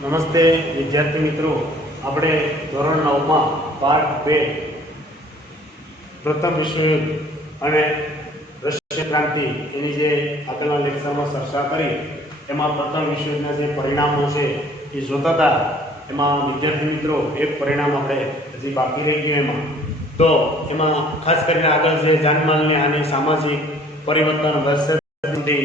નમસ્તે વિદ્યાર્થી મિત્રો, આપણે ધોરણ 9 માં પાર્ટ 2 પ્રથમ વિશ્વયુદ્ધ અને રશિયન ક્રાંતિ એની જે આગળના લેક્ચરમાં ચર્ચા કરી એમાં પ્રથમ વિશ્વયુદ્ધના જે પરિણામો છે એ જોતા હતા. એમાં વિદ્યાર્થી મિત્રો એક પરિણામ આપણે હજી બાકી રહી ગયું એમાં, તો એમાં ખાસ કરીને આગળ જે જાનમાલની હાનિ, સામાજિક પરિવર્તન, વર્ષથી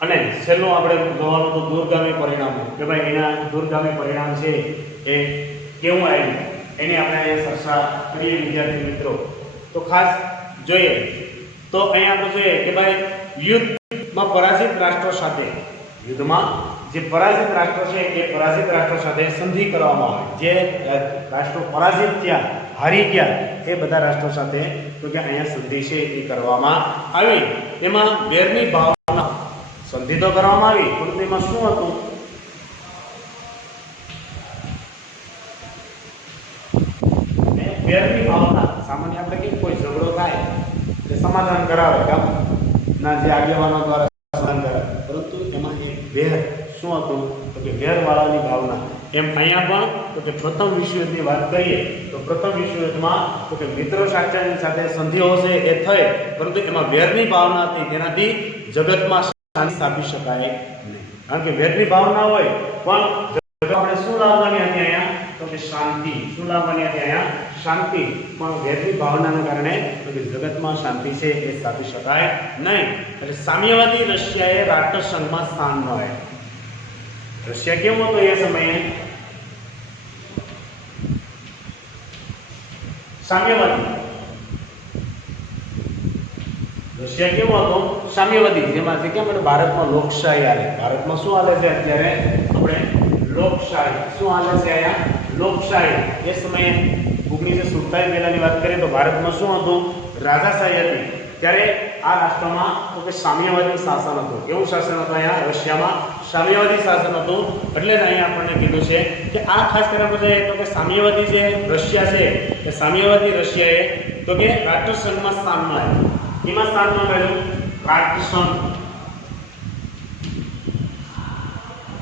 અને છેલ્લું આપણે જોવાનું તો દૂરગામી પરિણામો કે ભાઈ એના દૂરગામી પરિણામ છે એ કેવું આવ્યું એની આપણે અહીંયા ચર્ચા કરીએ વિદ્યાર્થી મિત્રો. તો ખાસ જોઈએ તો અહીંયા આપણે જોઈએ કે ભાઈ યુદ્ધમાં પરાજિત રાષ્ટ્રો સાથે, યુદ્ધમાં જે પરાજિત રાષ્ટ્રો છે એ પરાજિત રાષ્ટ્રો સાથે સંધિ કરવામાં આવે. જે રાષ્ટ્રો પરાજિત થયા, હારી ગયા, એ બધા રાષ્ટ્રો સાથે તો કે અહીંયા સંધિ છે એ કરવામાં આવી. એમાં વેરની ભાવના સંધિ તો કરવામાં આવી, પરંતુ એમાં શું હતું? વેરની ભાવના. સામાન્ય આપણે કે કોઈ ઝઘડો થાય એટલે સમાધાન કરાવે, ગામના જે આગેવાનો દ્વારા સમાધાન કરાવે, પરંતુ એમાં એક વેર શું હતું? તો કે વેરવાળાની ભાવના. એમ અહીંયા પણ તો કે પ્રથમ વિશ્વયુદ્ધની વાત કરીએ તો પ્રથમ વિશ્વયુદ્ધમાં તો કે મિત્રો સાથે સંધિઓ છે એ થઈ, પરંતુ એમાં વેરની ભાવના હતી, તેનાથી જગતમાં સ્થાપી શકાય નહીં. કારણ કે વેરની ભાવના હોય પણ આપણે શું લાવવાની હતી અહીંયા? તો કે શાંતિ. શું લાવવાની હતી અહીંયા? શાંતિ. પણ વેરની ભાવનાના કારણે તો કે જગતમાં શાંતિ છે એ સ્થાપી શકાય નહીં. એટલે સામ્યવાદી રશિયાએ રાષ્ટ્રસંઘમાં સ્થાન ન આપ્યું. રશિયા કેવું હતો એ સમયે? સામ્યવાદી. રશિયા કેવો હતો? સામ્યવાદી. જેમાંથી કેમ આપણે ભારતમાં લોકશાહી હાલે. ભારતમાં શું હાલે છે અત્યારે? આપણે લોકશાહી. શું હાલે છે અહીંયા? લોકશાહી. એ સમયે 1947 પહેલાની વાત કરીએ તો ભારતમાં શું હતું? રાજાશાહી હતી. ત્યારે આ રાષ્ટ્રમાં તો કે સામ્યવાદી શાસન હતું. કેવું શાસન હતું અહીંયા? રશિયામાં સામ્યવાદી શાસન હતું. એટલે જ અહીંયા આપણને કીધું છે કે આ ખાસ કરીને આપણે તો કે સામ્યવાદી જે રશિયા છે એ સામ્યવાદી રશિયાએ તો કે રાષ્ટ્રસંઘમાં સ્થાન મળ્યું. એમાં સ્થાન મળ્યું રાષ્ટ્રસંઘ.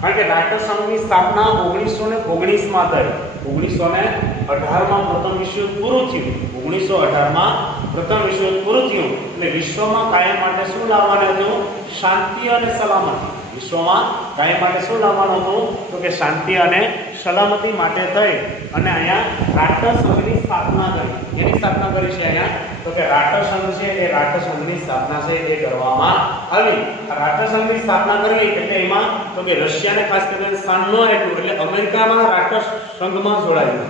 કારણ કે રાષ્ટ્રસંઘની સ્થાપના 1919 માં થઈ. 1918 માં પ્રથમ વિશ્વયુદ્ધ પૂરું થયું. 1918 માં પ્રથમ વિશ્વયુદ્ધ પૂરું થયું એટલે વિશ્વમાં કાયમ માટે શું લાવવાનું હતું? શાંતિ અને સલામતી. વિશ્વમાં કાયમ માટે શું લાવવાનું હતું? તો કે શાંતિ અને સલામતી માટે થઈ અને અહીંયા રાષ્ટ્રસંઘની સ્થાપના કરી. એની સ્થાપના કરી છે અહીંયા તો કે રાષ્ટ્રસંઘ છે એ રાષ્ટ્રસંઘની સ્થાપના છે એ કરવામાં આવી. આ રાષ્ટ્રસંઘની સ્થાપના કરવી એટલે એમાં તો કે રશિયાને ખાસ કરીને સ્થાન ન આપ્યું, એટલે અમેરિકામાં રાષ્ટ્રસંઘમાં જોડાયું.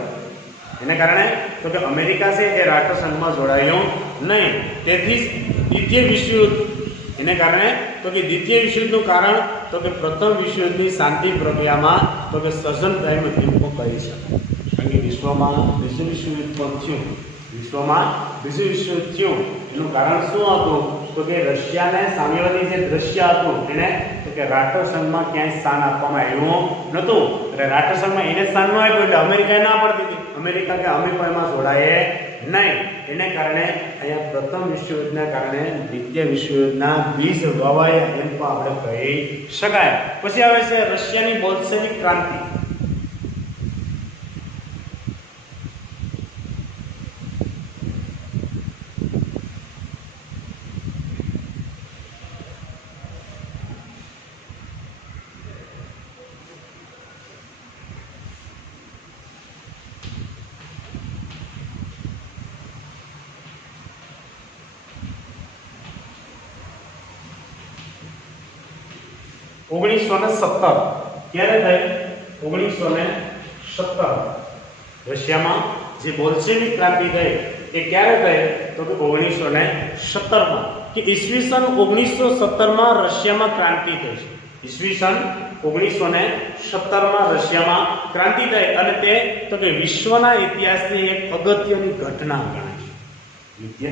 એને કારણે તો કે અમેરિકા છે એ રાષ્ટ્રસંઘમાં જોડાયું નહીં. તેથી દ્વિતીય વિશ્વયુદ્ધ એને કારણે તો કે દ્વિતીય વિશ્વયુદ્ધનું કારણ તો કે પ્રથમ વિશ્વયુદ્ધની શાંતિ પ્રક્રિયામાં તો કે સર્જનદાયી ભૂમિકા કરી છે. કારણ કે વિશ્વમાં બીજું વિશ્વયુદ્ધ પણ થયું. વિશ્વમાં બીજું વિશ્વયુદ્ધ થયું એનું કારણ શું હતું? તો કે રશિયાને સામ્યવાદી જે દ્રશ્ય હતું એને તો કે રાષ્ટ્રસંઘમાં ક્યાંય સ્થાન આપવામાં આવ્યું નહોતું. એટલે રાષ્ટ્રસંઘમાં એને સ્થાન ન આપ્યું એટલે અમેરિકાએ ના પાડી દીધી. અમેરિકા કે અમે પણ એમાં જોડાયે નહીં. એને કારણે અહીંયા પ્રથમ વિશ્વયુદ્ધના કારણે દ્વિતીય વિશ્વયુદ્ધના બીજ વવાયા એમ પણ આપણે કહી શકાય. પછી આવે છે રશિયાની બોલ્શેવિક ક્રાંતિ. ક્યારે થઈ? 1917 રશિયામાં જે બોલ્શેવિક ક્રાંતિ થઈ એ ક્યારે થઈ? તો કે 1917 માં. કે ઈસવીસન 1917 માં રશિયામાં ક્રાંતિ થઈ છે. ઈસવીસન 1917 માં રશિયામાં ક્રાંતિ થઈ અને તે તો કે વિશ્વના ઇતિહાસની એક અગત્યની ઘટના ગણાય છે.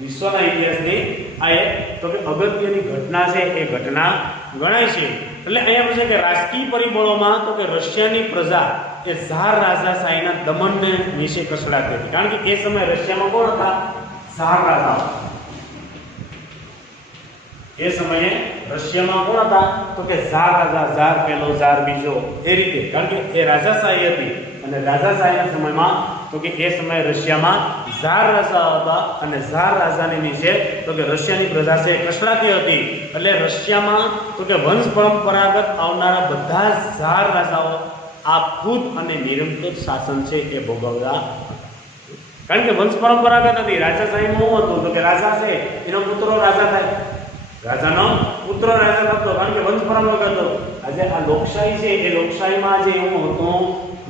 વિશ્વના ઇતિહાસની આ એક તો કે અગત્યની ઘટના છે એ ઘટના ગણાય છે. એટલે અહીંયા આપણે કે રાજકીય પરિબળોમાં તો કે રશિયાની પ્રજા એ ઝાર રાજાશાહીના દમનને વિશે કસડાતી હતી. કારણ કે એ સમયે રશિયામાં કોણ હતા? ઝાર રાજા. એ સમયે રશિયામાં કોણ હતા તો કે ઝાર રાજા, ઝાર પહેલો, ઝાર બીજો, એ રીતે, કારણ કે એ રાજાશાહી હતી અને રાજાશાહીના સમયમાં તો કે એ સમયે રશિયામાં ઝાર રાજા હતા અને ઝાર રાજાની નીચે તો કે રશિયાની પ્રજા છે કસડાતી હતી. એટલે રશિયામાં તો કે વંશ પરંપરાગત આવનારા બધા ઝાર રાજાઓ આ ખુદ અને નિરંતર શાસન છે એ ભોગવતા, કારણ કે વંશ પરંપરાગત હતી. રાજાશાહીમાં શું હતું તો કે રાજા છે એનો પુત્રો રાજા થાય, રાજાનો પુત્ર રાજા થતો, કારણ કે વંશ પરંપરાગત હતો. આજે આ લોકશાહી છે એ લોકશાહીમાં આજે એવું હોતું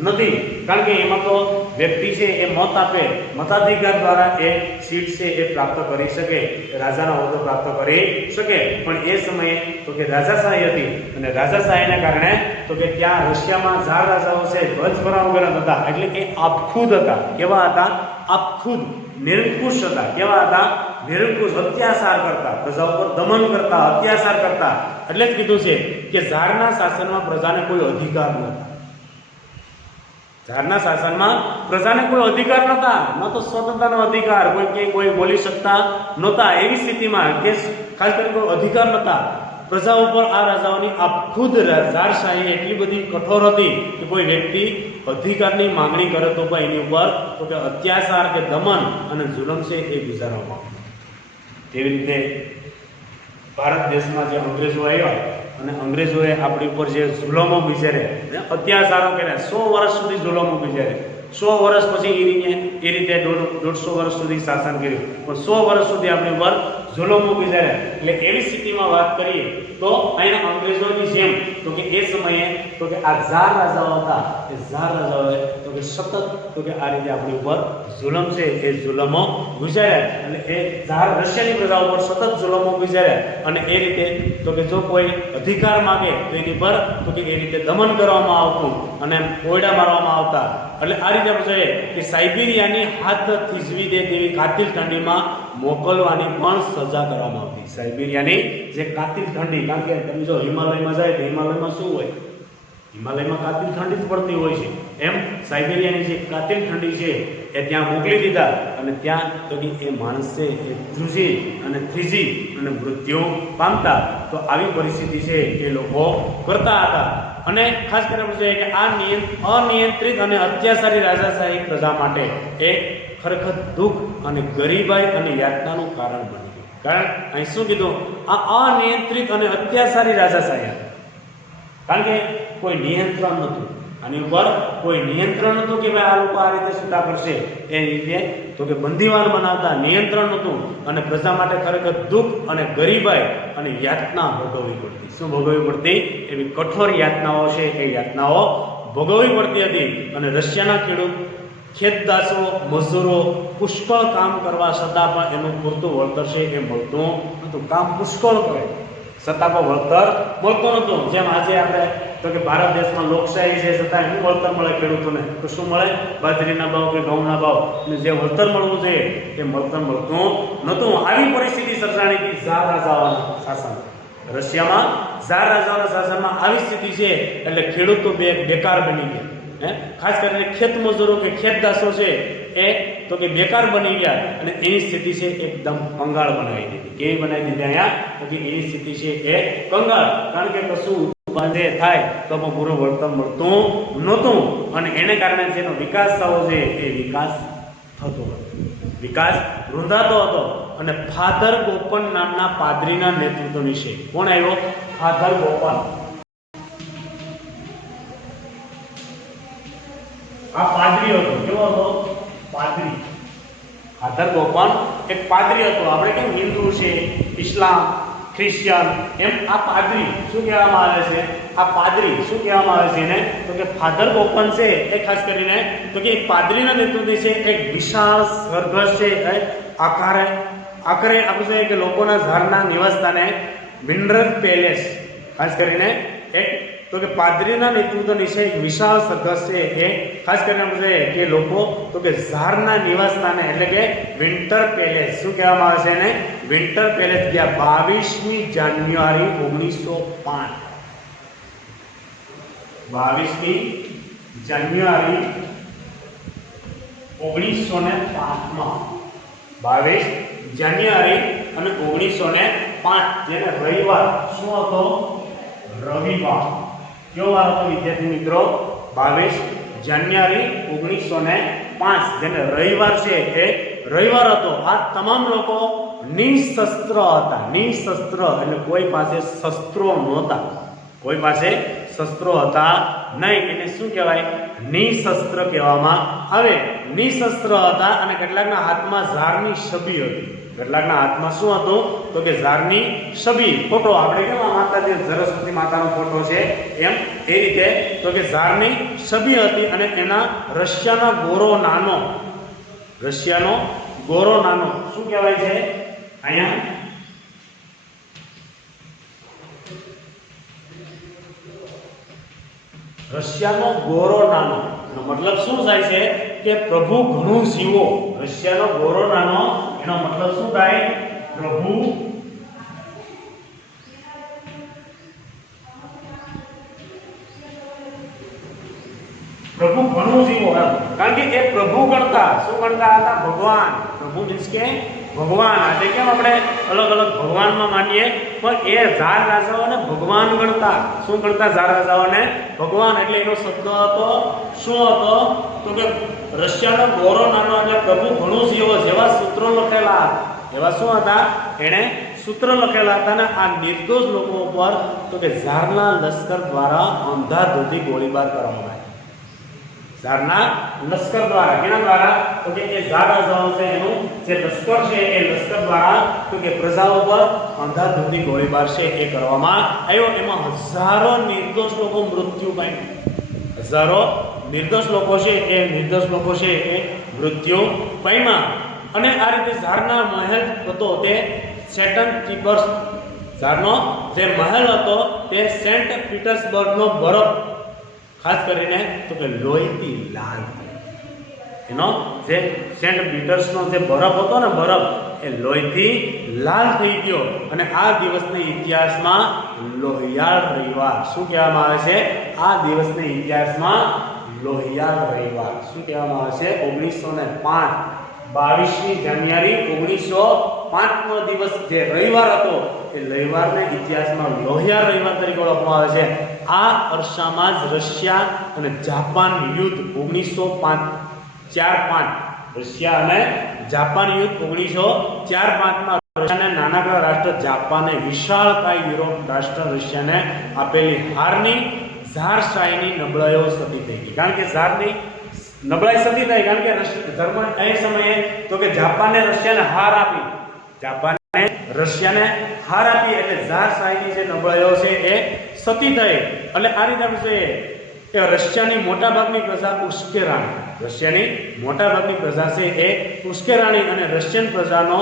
નથી, કારણ કે એમાં તો વ્યક્તિ છે એ મત આપે, મતાધિકાર દ્વારા એ સીટ છે એ પ્રાપ્ત કરી શકે, રાજાનો હોદ્દો પ્રાપ્ત કરી શકે. પણ એ સમયે તો કે રાજાશાહી હતી અને રાજાશાહીના કારણે તો કે ત્યાં રશિયામાં ઝાર રાજાઓ છે વંશ પરંપરાગત હતા, એટલે કે આપખુદ હતા. કેવા હતા? આપખુદ, નિરંકુશ હતા. કેવા હતા? નિરંકુશ, અત્યાચાર કરતા, પ્રજા ઉપર દમન કરતા, અત્યાચાર કરતા. એટલે જ કીધું છે કે ઝારના શાસનમાં પ્રજાને કોઈ અધિકાર નહોતા. ઝારના શાસનમાં પ્રજાને કોઈ અધિકાર નહોતા, ન તો સ્વતંત્રતાનો અધિકાર, કોઈ બોલી શકતા નહોતા. એવી સ્થિતિમાં કે ખાસ કરીને કોઈ અધિકાર નહોતા પ્રજા ઉપર. આ રાજાઓની આપખુદ ઝારશાહી એટલી બધી કઠોર હતી કે કોઈ વ્યક્તિ અધિકારની માંગણી કરે તો પણ એની ઉપર તો કે અત્યાચાર કે દમન અને જુલમ છે એ ગુજારવામાં આવતો. તેવી રીતે ભારત દેશમાં જે અંગ્રેજો આવ્યા અને અંગ્રેજોએ આપણી ઉપર જે જુલમો ગુજાર્યા, અત્યાચારો કર્યા, 100 વર્ષ સુધી જુલમો ગુજાર્યા. 100 વર્ષ પછી એ રીતે 150 વર્ષ સુધી શાસન કર્યું, પણ 100 વર્ષ સુધી આપણી ઉપર જુલમો ગુજાર્યા. એટલે એવી સ્થિતિમાં વાત કરીએ તો અહીંયા અંગ્રેજોની જેમ તો કે એ સમયે તો કે આ ઝાર રાજાઓ હતા, એ ઝાર રાજાઓએ તો કે સતત તો કે આ રીતે આપણી ઉપર જુલમ છે એ જુલમો ગુજાર્યા. અને એ ઝાર રશિયાની પ્રજા ઉપર સતત જુલમો ગુજાર્યા અને એ રીતે તો કે જો કોઈ અધિકાર માંગે તો એની પર તો કે એ રીતે દમન કરવામાં આવતું અને કોયડા મારવામાં આવતા. એટલે આ રીતે આપણે જોઈએ કે સાઇબિરિયાની હાથ થીજવી દે તેવી કાતિલ ઠંડીમાં મોકલવાની પણ સજા કરવામાં આવતી. સાઇબિરિયાની જે કાતિલ ઠંડી, કારણ કે તમે જો હિમાલયમાં જાય તો હિમાલયમાં શું હોય? હિમાલયમાં કાતિલ ઠંડી જ પડતી હોય છે. એમ સાઇબિરિયાની જે કાતિલ ઠંડી છે એ ત્યાં મોકલી દીધા અને ત્યાં તો કે એ માણસ છે એ થ્રીજી અને મૃત્યુ પામતા. તો આવી પરિસ્થિતિ છે એ લોકો કરતા હતા. અને ખાસ કરીને આપણે જોઈએ કે આ અનિયંત્રિત અને અત્યાચારી રાજાશાહી પ્રજા માટે એ ખરેખર દુઃખ અને ગરીબાઈ અને યાતનાનું કારણ બની ગયું. કારણ અહીં શું કીધું? આ અનિયંત્રિત અને અત્યાચારી રાજાશાહી, કારણ કે કોઈ નિયંત્રણ નહોતું આની ઉપર, કોઈ નિયંત્રણ નહોતું કે ભાઈ આ લોકો આ રીતે છૂટા કરશે એ રીતે તો કે બંદીવાન બનાવતા, નિયંત્રણ નહોતું અને પ્રજા માટે ખરેખર દુઃખ અને ગરીબાઈ અને યાતના ભોગવવી પડતી. શું ભોગવવી પડતી? એવી કઠોર યાતનાઓ છે એ યાતનાઓ ભોગવવી પડતી હતી. અને રશિયાના ખેડૂત, ખેતદાસો, મજૂરો પુષ્કળ કામ કરવા છતાં પણ એનું પૂરતું વળતર છે એ મળતું નહોતું. કામ પુષ્કળ કરે છતાં પણ વળતર મળતું નહોતું. જેમ આજે આપણે તો કે ભારત દેશમાં લોકશાહી છે છતાં શું વળતર મળે ખેડૂતોને? તો શું મળે? બાજરીના ભાવ કે ઘઉંના ભાવ, અને જે વળતર મળવું જોઈએ એ વળતર મળતું નહોતું. આવી પરિસ્થિતિ સર્જાણી હતી ઝાર રાજાઓના શાસન. રશિયામાં ઝાર રાજાઓના શાસનમાં આવી સ્થિતિ છે એટલે ખેડૂતો બેકાર બની ગયા. ખાસ કરીને ખેત મજૂરો કે ખેતદાસો છે એ તો કે બેકાર બની ગયા અને એની સ્થિતિ છે એકદમ કંગાળ બનાવી દીધી. કેવી બનાવી દીધી? અહીંયા તો કે એની સ્થિતિ છે એ કંગાળ, કારણ કે કશું બાંધે થાય તો પણ પૂરું વળતર મળતું નહોતું અને એને કારણે જેનો વિકાસ થવો છે એ વિકાસ થતો હતો, વિકાસ રૂંધાતો હતો. અને ફાધર ગોપન નામના પાદરીના નેતૃત્વ નીચે કોણ આવ્યો? ફાધર ગોપન. આ પાદરી હતો. કેવો હતો? પાદરી. ફાધર ગોપન એક પાદરી હતો. આપણે કેમ હિન્દુ છે, ઇસ્લામ, ખ્રિશ્ચન, એમ આ પાદરી શું કહેવામાં આવે છે? આ પાદરી શું કહેવામાં આવે છે એને? તો કે ફાધર ગોપન છે એ ખાસ કરીને તો કે પાદરીના નેતૃત્વ છે એક વિશાળ સરઘસ છે આકારે આપણે જોઈએ કે લોકોના ઝારના નિવાસસ્થાને વિન્ડર પેલેસ, ખાસ કરીને એક તો કે પાદરીના નેતૃત્વ નીચે એક વિશાળ સરઘસ છે એ ખાસ કરીને આપણે જોઈએ કે લોકો તો કે ઝારના નિવાસસ્થાને એટલે કે વિન્ટર પેલેસ શું કહેવામાં આવે છે એને? વિન્ટર પેલેસ ગયા 22મી જાન્યુઆરી 1905. 22મી જાન્યુઆરી 1905 માં 22 જાન્યુઆરી અને 1905 5 જેને રવિવાર શું હતો રવિવાર કયો વાર હતો વિદ્યાર્થી મિત્રો 22 જાન્યુઆરી 1905 જેને રવિવાર છે એ રવિવાર હતો આ તમામ લોકો નિશસ્ત્ર હતા નિશસ્ત્ર એટલે કોઈ પાસે શસ્ત્રો નહોતા કોઈ પાસે શસ્ત્રો હતા નહીં એને શું કહેવાય નિશસ્ત્ર કહેવામાં આવે નિશસ્ત્ર હતા અને કેટલાકના હાથમાં ઝારની છબી હતી કેટલાકના હાથમાં શું હતું તો કે ઝારની છબી ફોટો આપણે કેમ માતાજી સરસ્વતી માતાનો ફોટો છે એમ એ રીતે તો કે ઝારની છબી હતી અને એના રશિયાનો ગોરો નાનો શું કહેવાય છે અહીંયા રશિયાનો ગોરો નાનો એનો મતલબ શું થાય છે કે પ્રભુ ઘણું જીવો રશિયાનો ગોરો નાનો એનો મતલબ શું થાય પ્રભુ ઘણું જીવો કારણ કે એ પ્રભુ ગણતા શું ગણતા હતા ભગવાન પ્રભુ મીન્સ કે ભગવાન આજે કેમ આપણે અલગ અલગ ભગવાનમાં માનીએ પણ એ ઝાર રાજાઓને ભગવાન ગણતા શું ગણતા ઝાર રાજાઓને ભગવાન એટલે એનો શબ્દ હતો શું હતો તો કે રશિયાનો ગોરો નાનો એટલે પ્રભુ ઘણું જીવો જેવા સૂત્રો લખેલા એવા શું હતા એને સૂત્ર લખેલા હતા ને આ નિર્દોષ લોકો ઉપર તો કે ઝારના લશ્કર દ્વારા અંધાધૂંધી ગોળીબાર કરવામાં આવ્યો ઝારના લશ્કર દ્વારા કેના દ્વારા તો કે એ ઝાર રાજાઓ છે એનું જે લશ્કર છે એ લશ્કર દ્વારા તો કે પ્રજાઓ પર અંધાધૂંધી ગોળીબાર છે એ કરવામાં આવ્યો એમાં હજારો નિર્દોષ લોકો મૃત્યુ પામ્યા હજારો નિર્દોષ લોકો છે એ મૃત્યુ પામ્યા અને આ રીતે ઝારના મહેલ હતો તે સેન્ટ પીટર્સ ઝારનો જે મહેલ હતો તે સેન્ટ પીટર્સબર્ગનો બરફ ખાસ કરીને તો કે લોહીથી લાલ એનો જે સેન્ટ પીટર્સનો જે બરફ હતો ને બરફ એ લોહીથી લાલ થઈ ગયો અને આ દિવસને ઇતિહાસમાં લોહિયાળ રવિવાર શું કહેવામાં આવે છે આ દિવસને ઇતિહાસમાં લોહિયાળ રવિવાર શું કહેવામાં આવે છે 1905 22મી જાન્યુઆરી 1905 નો દિવસ જે રવિવાર હતો એ રવિવારને ઇતિહાસમાં લોહિયાળ રવિવાર તરીકે ઓળખવામાં આવે છે આ અરસામાં જ રશિયા અને જાપાન યુદ્ધ 1945 રશિયા અને જાપાન યુદ્ધ 1945 માં રશિયાના નાનકડા રાષ્ટ્ર જાપાને વિશાળકાય યુરોપ રાષ્ટ્ર રશિયાને આપેલી હારની ઝારશાહીની નબળાઈઓ સતી થઈ ગઈ કારણ કે ઝારની નબળાઈ સતી થઈ કારણ કે જર્મન એ સમયે તો કે જાપાને રશિયાને હાર આપી એટલે ઝારશાહીની જે નબળાઈઓ છે એ સતી થઈ એટલે આ રીતે આપણે જોઈએ કે રશિયાની મોટાભાગની પ્રજા છે એ ઉશ્કેરાણી અને રશિયન પ્રજાનો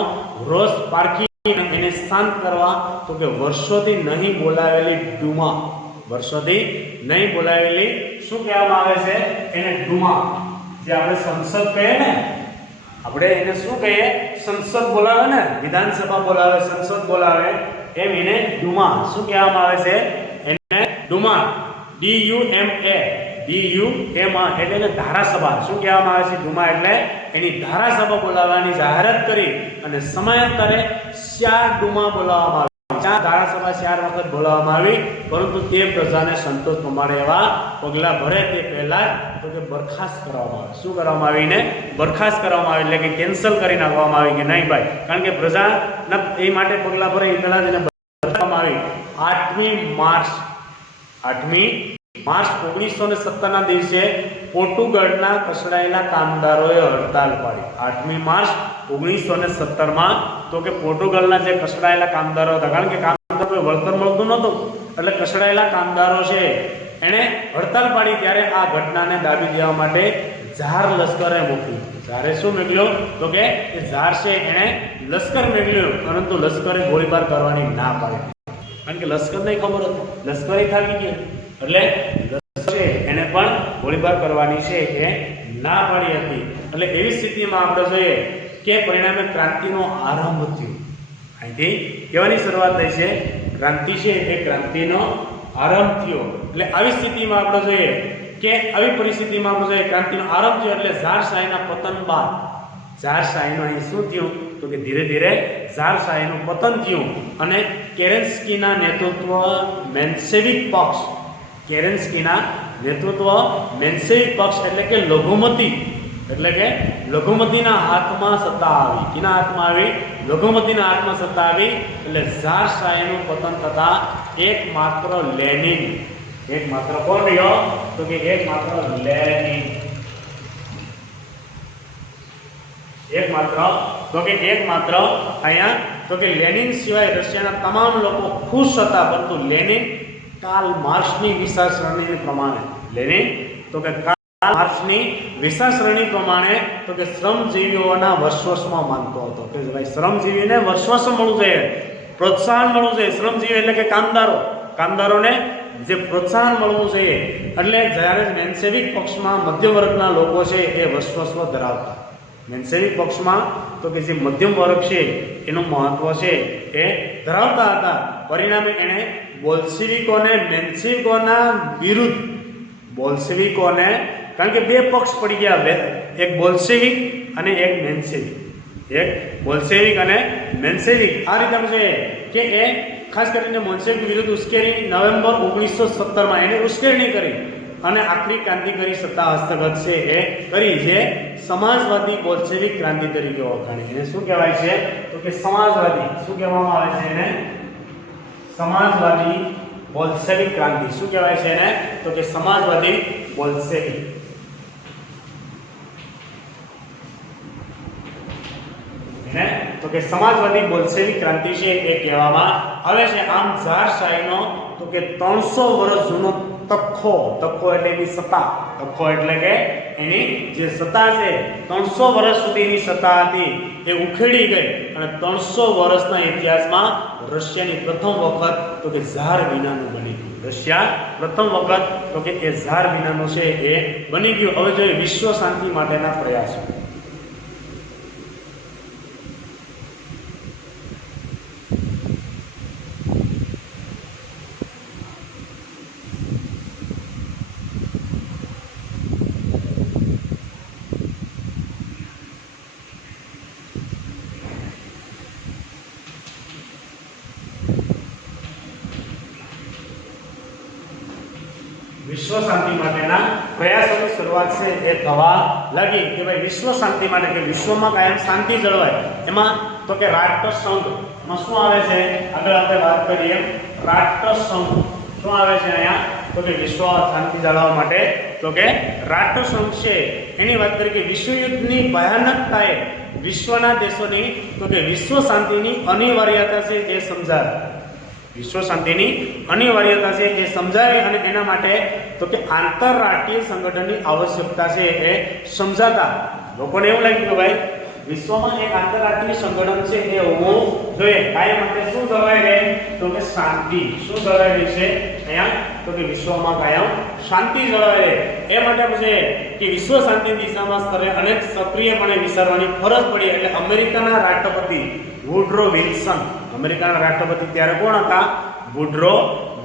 રોષ પારખી એને શાંત કરવા તો કે વર્ષોથી નહીં બોલાવેલી શું કહેવામાં આવે છે એને ડુમા જે આપણે સંસદ કહીએ ને આપણે એને શું કહીએ સંસદ બોલાવે ને વિધાનસભા બોલાવે સંસદ બોલાવે એમ એને ડુમા શું કહેવામાં આવે છે એને ડુમા DUMA એટલે એને ધારાસભા શું કહેવામાં આવે છે ડુમા એટલે એની ધારાસભા બોલાવવાની જાહેરાત કરી અને સમયાંતરે 4 ડુમા બોલાવવામાં આવી 4 ધારાસભા 4 વખત બોલાવવામાં આવી પરંતુ તે પ્રજાને સંતોષ પ્રમાણે એવા પગલા ભરે તે પહેલા તો કે બરખાસ્ત કરવામાં આવે શું કરવામાં આવીને બરખાસ્ત કરવામાં આવે એટલે કે કેન્સલ કરી નાખવામાં આવી કે નહીં ભાઈ કારણ કે પ્રજાના એ માટે પગલા ભરે એ પહેલા તેને બરખાસ્તમાં આવી 8મી માર્ચ 1917 ના દિવસે પોર્ટુગલના કસડાયેલા કામદારોએ હડતાલ પાડી 8મી માર્ચ 1917 માં તો કે પોર્ટુગલના જે કસડાયેલા કામદારો હતા કારણ કે કામદારો કોઈ વળતર મળતું નહોતું એટલે કસડાયેલા કામદારો છે એણે હડતાલ પાડી ત્યારે આ ઘટનાને દાબી દેવા માટે ઝાર લશ્કરે મોકલ્યું ઝારે શું મોકલ્યું તો કે ઝાર છે એણે લશ્કર મોકલ્યું પરંતુ લશ્કરે ગોળીબાર કરવાની ના પાડી કારણ કે લશ્કરને ખબર હતી લશ્કરે થાકી ગયા એટલે લશ્કરે એને પણ ગોળીબાર કરવાની છે એ ના પાડી હતી એટલે એવી સ્થિતિમાં આપણે જોઈએ કે પરિણામે ક્રાંતિનો આરંભ થયો અહીંથી કહેવાની શરૂઆત થઈ છે ક્રાંતિ છે એ ક્રાંતિનો આરંભ થયો એટલે આવી સ્થિતિમાં આપણે જોઈએ કે આવી પરિસ્થિતિમાં આપણે જોઈએ ક્રાંતિનો આરંભ થયો એટલે ઝારશાહીના પતન બાદ ઝારશાહીનો અહીં શું થયું તો કે ધીરે ધીરે ઝારશાહીનું પતન થયું અને કેરેન્સ્કીના નેતૃત્વ મેન્સેવિક પક્ષ, કેરેન્સ્કીના નેતૃત્વ મેન્સેવિક પક્ષ એટલે કે લઘુમતીના હાથમાં સત્તા આવી. કિના હાથમાં આવી? લઘુમતીના હાથમાં સત્તા આવી. એટલે ઝારશાહીનું પતન થતા એકમાત્ર લેનિન, એકમાત્ર કોણ રહ્યો? તો કે એકમાત્ર લેનિન, એકમાત્ર અહીંયા તો કે લેનિન સિવાય રશિયાના તમામ લોકો ખુશ હતા, પરંતુ લેનિન કાર્લ માર્ક્સની વિચારસરણી પ્રમાણે, લેનિન તો કે માર્ક્સની વિચારસરણી પ્રમાણે તો કે શ્રમજીવીઓના વર્ચસ્વમાં માનતો હતો કે ભાઈ શ્રમજીવીને વર્ચસ્વ મળવું જોઈએ, પ્રોત્સાહન મળવું જોઈએ. શ્રમજીવી એટલે કે કામદારોને જે પ્રોત્સાહન મળવું જોઈએ. એટલે જ્યારે મેન્સેવિક પક્ષમાં મધ્યમ વર્ગના લોકો છે એ વર્ચસ્વ ધરાવતા, મેન્સેવિક પક્ષમાં તો કે જે મધ્યમ વર્ગ છે એનું મહત્વ છે એ ધરાવતા હતા. પરિણામે એણે બોલ્શેવિકોને મેન્સેવિકોના વિરુદ્ધ, બોલ્શેવિકોને, કારણ કે બે પક્ષ પડી ગયા, એક બોલ્શેવિક અને એક મેન્સેવિક, એક બોલ્શેવિક અને મેન્સેવિક. આ રીતે છે કે એ ખાસ કરીને બોલ્શેવિક વિરુદ્ધ ઉશ્કેરી નવેમ્બર 1917 એને ઉશ્કેરણી કરી અને આખરી ક્રાંતિકારી સત્તા હસ્તગત છે એ કરી, જે સમાજવાદી બોલ્શેવિક ક્રાંતિ તરીકે ઓળખાણી. એને શું કહેવાય છે? તો કે સમાજવાદી. શું કહેવામાં આવે છે એને? સમાજવાદી બોલ્શેવિક ક્રાંતિ. શું કહેવાય છે એને? તો કે સમાજવાદી બોલ્શેવિક. તો કે સમાજવાદી બોલ્શેવિક ક્રાંતિ છે એ કહેવામાં આવે છે. આમ ઝારશાહીનો તો કે 300 વર્ષ જૂનો તખ્ખો એટલે એની સત્તા, તખ્ખો એટલે કે એની જે સત્તા છે 300 વર્ષ સુધીની સત્તા હતી એ ઉખેડી ગઈ અને 300 વર્ષના ઇતિહાસમાં રશિયાની પ્રથમ વખત તો કે ઝાર વિનાનું બની ગયું. રશિયા પ્રથમ વખત તો કે એ ઝાર વિનાનું છે એ બની ગયું. હવે જોઈએ વિશ્વ શાંતિ માટેના પ્રયાસો. વિશ્વ શાંતિ માટેના પ્રયાસોની શરૂઆત છે એ થવા લાગી કે ભાઈ વિશ્વ શાંતિ માટે, કે વિશ્વમાં કાયમ શાંતિ જળવાય. એમાં તો કે રાષ્ટ્રસંઘ માં શું આવે છે? આગળ આપણે વાત કરીએ રાષ્ટ્રસંઘ શું આવે છે અહીંયા? તો કે વિશ્વ શાંતિ જાળવવા માટે તો કે રાષ્ટ્રસંઘ છે એની વાત કરીએ કે વિશ્વયુદ્ધની ભયાનકતાએ વિશ્વના દેશોની તો કે વિશ્વ શાંતિની અનિવાર્યતા છે એ સમજાવે. વિશ્વ શાંતિની અનિવાર્યતા છે એ સમજાવે અને એના માટે તો કે આંતરરાષ્ટ્રીય સંગઠનની આવશ્યકતા છે એ સમજાતા લોકોને એવું લાગ્યું કે ભાઈ વિશ્વમાં એક આંતરરાષ્ટ્રીય સંગઠન છે એ હોવું જોઈએ. કાયમ માટે શું જળવાઈ રહે? તો કે શાંતિ. શું જળવાઈ રહી છે અહીંયા? તો કે વિશ્વમાં કાયમ શાંતિ જળવાઈ રહે. એ માટે છે કે વિશ્વ શાંતિ દિશામાં સ્તરે અનેક સક્રિયપણે વિચારવાની ફરજ પડી. એટલે અમેરિકાના રાષ્ટ્રપતિ વુડરો વિલ્સન, અમેરિકાના રાષ્ટ્રપતિ ત્યારે કોણ હતા? વુડરો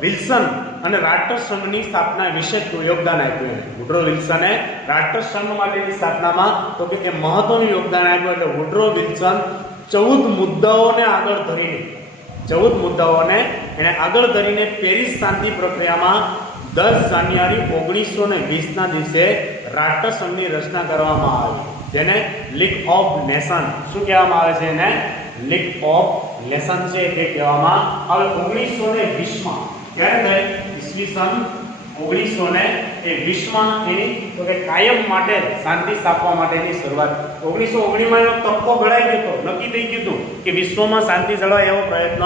વિલ્સન, અને રાષ્ટ્રસંઘની સ્થાપના વિશે યોગદાન આપ્યું. વુડરો વિલ્સને રાષ્ટ્રસંઘ માટેની સ્થાપનામાં તો કે મહત્વનું યોગદાન આપ્યું. એટલે વુડરો વિલ્સન 14 મુદ્દાઓને આગળ ધરીને પેરિસ શાંતિ પ્રક્રિયામાં 10 જાન્યુઆરી 1920 ના દિવસે રાષ્ટ્રસંઘની રચના કરવામાં આવી, જેને લીગ ઓફ નેશન શું કહેવામાં આવે છે? એને લીગ ઓફ નેશન છે એ કહેવામાં આવે. 1920 માં ક્યારે થઈ? ઈસવીસન 1920 માં એની તો કે કાયમ માટે શાંતિ સ્થાપવા માટેની શરૂઆત. 1919 માં એનો તખ્ખો ઘડાઈ ગયો હતો, નક્કી થઈ ગયું હતું કે વિશ્વમાં શાંતિ જળવાય એવો પ્રયત્ન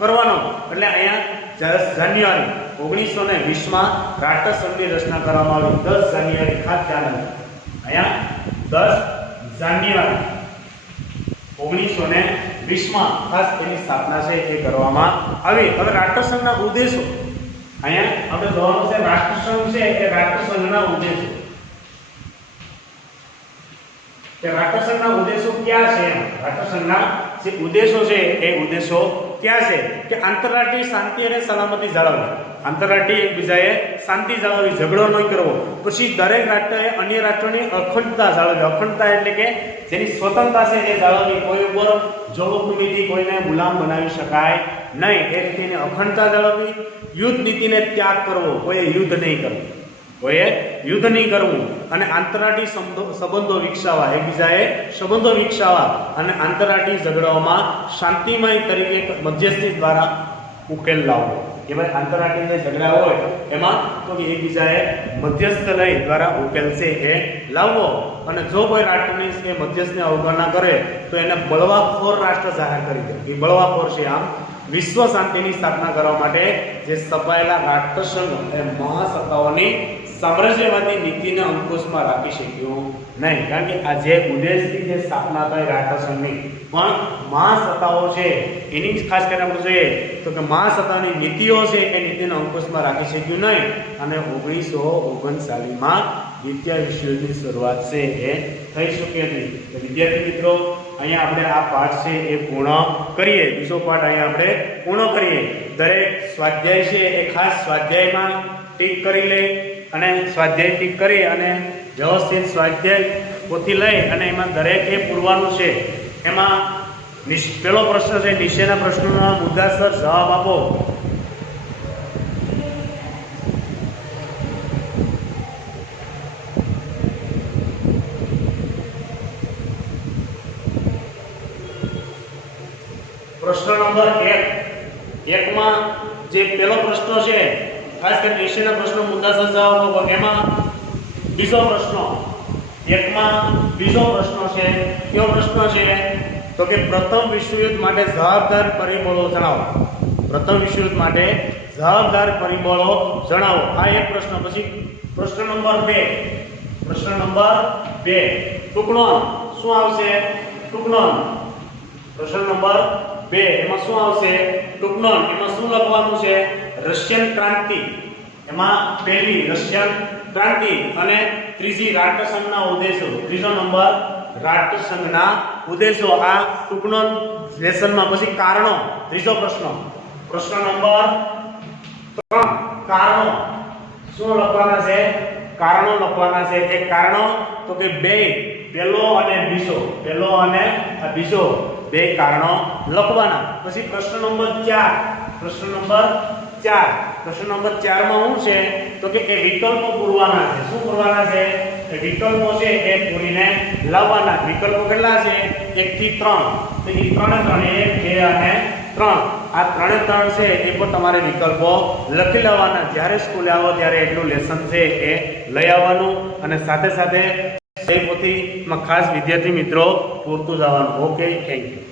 કરવાનો. એટલે અહીંયા 10 જાન્યુઆરી 1920 માં રાષ્ટ્રસંઘની રચના કરવામાં આવી. 10 જાન્યુઆરી ખાસ ધ્યાન રાખો. અહીંયા 10 જાન્યુઆરી 1920 માં ખાસ તેની સ્થાપના છે એ કરવામાં આવી. હવે રાષ્ટ્રસંઘના ઉદ્દેશો અહીંયા આપણે જોવાનું છે. રાષ્ટ્રસંઘ છે એ રાષ્ટ્રસંઘના ઉદ્દેશો, કે રાષ્ટ્રસંઘના ઉદ્દેશો ક્યાં છે? રાષ્ટ્રસંઘના જે ઉદ્દેશો છે એ ઉદ્દેશો ક્યાં છે? કે આંતરરાષ્ટ્રીય શાંતિ અને સલામતી જાળવવી. આંતરરાષ્ટ્રીય એકબીજાએ શાંતિ જાળવવી, ઝઘડો નહીં કરવો. પછી દરેક રાષ્ટ્રએ અન્ય રાષ્ટ્રોની અખંડતા જાળવવી. અખંડતા એટલે કે જેની સ્વતંત્રતા છે એ જાળવવી. કોઈ ઉપર જોખમીથી કોઈને ગુલામ બનાવી શકાય નહીં, એ રીતેની અખંડતા જાળવવી. યુદ્ધ નીતિને ત્યાગ કરવો, કોઈએ યુદ્ધ નહીં કરવું, કોઈએ યુદ્ધ નહીં કરવું. અને આંતરરાષ્ટ્રીય સંબંધો વિકસાવવા, એકબીજાએ સંબંધો વિકસાવવા અને આંતરરાષ્ટ્રીય ઝઘડાઓમાં શાંતિમય તરીકે મધ્યસ્થી દ્વારા ઉકેલ લાવવો. કે ભાઈ આંતરરાષ્ટ્રીય ઝઘડા હોય એમાં તો કે એકબીજાએ મધ્યસ્થ લઈ દ્વારા ઉકેલ છે એ લાવવો. અને જો કોઈ રાષ્ટ્રની એ મધ્યસ્થની અવગણના કરે તો એને બળવાખોર રાષ્ટ્ર જાહેર કરી દે. એ બળવાખોર છે. આમ વિશ્વ શાંતિની સ્થાપના કરવા માટે જે સ્થપાયેલા રાષ્ટ્રસંઘ એ મહાસત્તાઓની સામ્રાજ્યવાદી નીતિને અંકુશમાં રાખી શક્યું નહીં. કારણ કે આ જે ઉદ્દેશથી જે સ્થાપના થઈ રાષ્ટ્રસંઘની, પણ મહાસત્તાઓ છે એની ખાસ કરીને આપણે જોઈએ તો કે મહાસત્તાની નીતિઓ છે એ નીતિને અંકુશમાં રાખી શક્યું નહીં. અને 1939માં દ્વિતીય વિશ્વયુદ્ધની શરૂઆત છે એ થઈ શકી હતી. તો વિદ્યાર્થી મિત્રો, અહીંયા આપણે આ પાઠ છે એ પૂર્ણ કરીએ. બીજો પાઠ અહીંયા આપણે પૂર્ણ કરીએ. દરેક સ્વાધ્યાય છે એ ખાસ સ્વાધ્યાયમાં ટીક કરી લે અને સ્વાધ્યાય ટીક કરી અને વ્યવસ્થિત સ્વાધ્યાય પોથી લઈ અને એમાં દરેકે પૂરવાનું છે. એમાં પહેલો પ્રશ્ન છે, નીચેના પ્રશ્નોના મુદ્દાસર જવાબ આપો. પ્રશ્ન નંબર 1 માં જે પહેલો પ્રશ્ન છે, ખાસ કરીને નીચેના પ્રશ્નો મુદ્દાસર જવાબ આપો. એમાં બીજો પ્રશ્ન, 1 માં બીજો પ્રશ્ન છે. કયો પ્રશ્ન છે? તો કે પ્રથમ વિશ્વયુદ્ધ માટે જવાબદાર પરિબળો જણાવો. પ્રથમ વિશ્વયુદ્ધ માટે જવાબદાર પરિબળો જણાવો. આ એક પ્રશ્ન. પછી પ્રશ્ન નંબર 2, પ્રશ્ન નંબર 2 ટૂંકનોંધ શું આવશે? ટૂંકનોંધ. પ્રશ્ન નંબર 2 એમાં શું આવશે? ટૂંકનોંધ. એમાં શું લખવાનું છે? રશિયન ક્રાંતિ. એમાં પહેલી રશિયન ક્રાંતિ અને ત્રીજી રાષ્ટ્રસંઘના ઉદ્દેશો. ત્રીજો નંબર રાષ્ટ્રસંઘના ઉદ્દેશો. આ ટૂંકનોંધ લેસનમાં. પછી કારણો. ત્રીજો પ્રશ્ન. પ્રશ્ન નંબર 3 કારણો. શું લખવાના છે? કારણો લખવાના છે. એક કારણો તો કે બે, પહેલો અને બીજો, પહેલો અને બીજો, બે કારણો લખવાના. પછી પ્રશ્ન નંબર 4, પ્રશ્ન નંબર 4, પ્રશ્ન નંબર 4 માં શું છે? તો કે એ વિકલ્પો પૂરવાના છે. શું પૂરવાના છે? એ વિકલ્પો છે એ પૂરીને લાવવાના. વિકલ્પો કેટલા છે? 1 થી 3. તો એ 3 1 2 અને 3. આ 3 3 છે એ પણ તમારે વિકલ્પો લખી લેવાના. જ્યારે સ્કૂલે આવો ત્યારે એટલું લેસન છે એ લઈ આવવાનું અને સાથે સાથે એ પોથીમાં ખાસ વિદ્યાર્થી મિત્રો પૂરતું જવાનું. Okay, thank you.